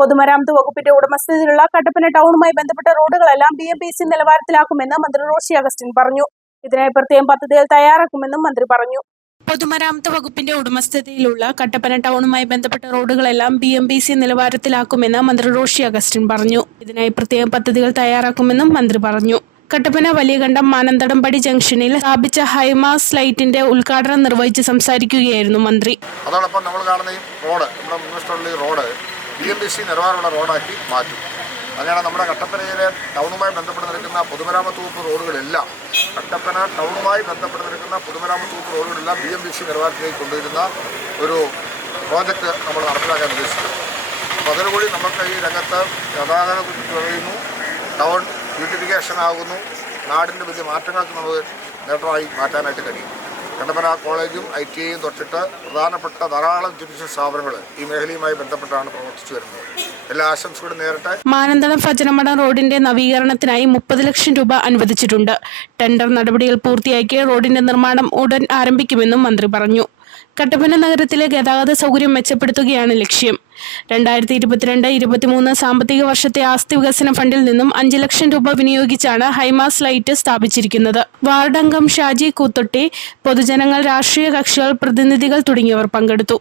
പൊതുമരാമത്ത് വകുപ്പിന്റെ ഉടമസ്ഥതയിലുള്ള കട്ടപ്പന ടൗണുമായി ബന്ധപ്പെട്ട റോഡുകളെല്ലാം ബി എം പി സി നിലവാരത്തിലാക്കുമെന്ന് മന്ത്രി റോഷി അഗസ്റ്റിൻ പറഞ്ഞു. ഇതിനായി പ്രത്യേകം പദ്ധതികൾ തയ്യാറാക്കുമെന്നും മന്ത്രി പറഞ്ഞു. പൊതുമരാമത്ത് വകുപ്പിന്റെ ഉടമസ്ഥതയിലുള്ള കട്ടപ്പന ടൗണുമായി ബന്ധപ്പെട്ട റോഡുകളെല്ലാം ബി എം ബി സി നിലവാരത്തിലാക്കുമെന്ന് മന്ത്രി റോഷി അഗസ്റ്റിൻ പറഞ്ഞു. ഇതിനായി പ്രത്യേകം പദ്ധതികൾ തയ്യാറാക്കുമെന്നും മന്ത്രി പറഞ്ഞു. കട്ടപ്പന വലിയകണ്ടം മാനന്തടംപടി ജംഗ്ഷനിൽ സ്ഥാപിച്ച ഹൈമാസ് ലൈറ്റിന്റെ ഉദ്ഘാടനം നിർവഹിച്ച് സംസാരിക്കുകയായിരുന്നു മന്ത്രി. അതോടൊപ്പം നമ്മൾ കാണുന്ന റോഡ് നമ്മുടെ മുന്നിഷ്ടമുള്ള ഈ road B M B C നിലവാരമുള്ള റോഡാക്കി മാറ്റും. അങ്ങനെയാണ് നമ്മുടെ കട്ടപ്പനയിലെ ടൗണുമായി ബന്ധപ്പെട്ട് നിൽക്കുന്ന പൊതുമരാമത്ത് വകുപ്പ് റോഡുകളെല്ലാം കട്ടപ്പന ടൗണുമായി ബന്ധപ്പെട്ട് നിൽക്കുന്ന പൊതുമരാമത്ത് വകുപ്പ് റോഡുകളെല്ലാം ബി എം ബി സി നിലവാരത്തിലേക്ക് കൊണ്ടുവരുന്ന ഒരു പ്രോജക്റ്റ് നമ്മൾ നടപ്പിലാക്കാൻ ഉദ്ദേശിക്കുന്നു. അപ്പോൾ അതിനുകൂടി നമുക്ക് ഈ രംഗത്ത് ഗതാഗത കുറയുന്നു ടൗൺ ബ്യൂട്ടിഫിക്കേഷൻ ആകുന്നു. നാടിന്റെ വലിയ മാറ്റങ്ങൾക്ക് നമുക്ക് നേട്ടമായി മാറ്റാനായിട്ട് കഴിയും. കണ്ടപ്പന കോളേജും ഐ ടി ഐയും തൊട്ടിട്ട് പ്രധാനപ്പെട്ട ധാരാളം ജുഡീഷ്യൽ സ്ഥാപനങ്ങൾ ഈ മേഖലയുമായി ബന്ധപ്പെട്ടാണ് പ്രവർത്തിച്ചു വരുന്നത്. എല്ലാ ആശംസകളും നേരട്ടെ. മാനന്തടം ഭജനമഠം റോഡിന്റെ നവീകരണത്തിനായി മുപ്പത് ലക്ഷം രൂപ അനുവദിച്ചിട്ടുണ്ട്. ടെൻഡർ നടപടികൾ പൂർത്തിയാക്കി റോഡിന്റെ നിർമ്മാണം ഉടൻ ആരംഭിക്കുമെന്നും മന്ത്രി പറഞ്ഞു. കട്ടപ്പന നഗരത്തിലെ ഗതാഗത സൗകര്യം മെച്ചപ്പെടുത്തുകയാണ് ലക്ഷ്യം. രണ്ടായിരത്തി ഇരുപത്തിരണ്ട് ഇരുപത്തിമൂന്ന് സാമ്പത്തിക വർഷത്തെ ആസ്തി വികസന ഫണ്ടിൽ നിന്നും അഞ്ച് ലക്ഷം രൂപ വിനിയോഗിച്ചാണ് ഹൈമാസ് ലൈറ്റ് സ്ഥാപിച്ചിരിക്കുന്നത്. വാർഡംഗം ഷാജി കൂത്തൊട്ടി പൊതുജനങ്ങൾ രാഷ്ട്രീയ കക്ഷികൾ പ്രതിനിധികൾ തുടങ്ങിയവർ പങ്കെടുത്തു.